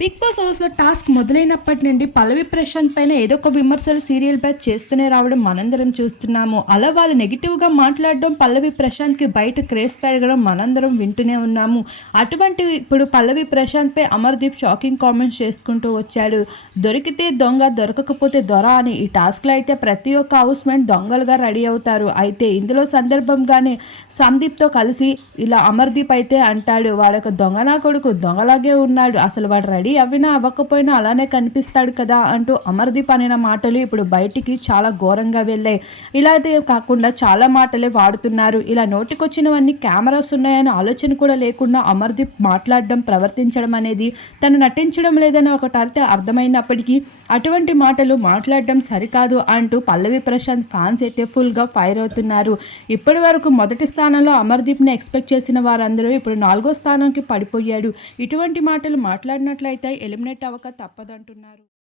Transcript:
Big Boss హౌస్లో task మొదలైనప్పటి నుండి పల్లవి ప్రశాంత్ పైన ఏదో ఒక విమర్శలు సీరియల్ బ్యాచ్ చేస్తూనే రావడం మనందరం చూస్తున్నాము. అలా వాళ్ళు నెగిటివ్గా మాట్లాడడం పల్లవి ప్రశాంత్కి బయట క్రేజ్ పెరగడం మనందరం వింటూనే ఉన్నాము. అటువంటి ఇప్పుడు పల్లవి ప్రశాంత్పై అమర్దీప్ షాకింగ్ కామెంట్స్ చేసుకుంటూ వచ్చాడు. దొరికితే దొంగ దొరకకపోతే దొర అని ఈ టాస్క్లో అయితే ప్రతి ఒక్క హౌస్ దొంగలుగా రెడీ అవుతారు. అయితే ఇందులో సందర్భంగానే సందీప్తో కలిసి ఇలా అమర్దీప్ అయితే అంటాడు వాడొక దొంగనా కొడుకు? దొంగలాగే ఉన్నాడు. అసలు వాడు రెడీ అవ్వినా అవ్వకపోయినా అలానే కనిపిస్తాడు కదా అంటూ అమర్దీప్ అనే మాటలు ఇప్పుడు బయటికి చాలా ఘోరంగా వెళ్ళాయి. ఇలా కాకుండా చాలా మాటలే వాడుతున్నారు. ఇలా నోటికొచ్చినవన్నీ కెమెరాస్ ఉన్నాయని ఆలోచన కూడా లేకుండా అమర్దీప్ మాట్లాడడం ప్రవర్తించడం అనేది తను నటించడం లేదని ఒకటి అర్థం అర్థమైనప్పటికీ అటువంటి మాటలు మాట్లాడడం సరికాదు అంటూ పల్లవి ప్రశాంత్ ఫ్యాన్స్ అయితే ఫుల్గా ఫైర్ అవుతున్నారు. ఇప్పటి వరకు మొదటి స్థానంలో అమర్దీప్ని ఎక్స్పెక్ట్ చేసిన వారందరూ ఇప్పుడు నాలుగో స్థానంకి పడిపోయాడు ఇటువంటి మాటలు మాట్లాడినట్లయితే అయితే ఎలిమినేట్ అవ్వక తప్పదంటున్నారు.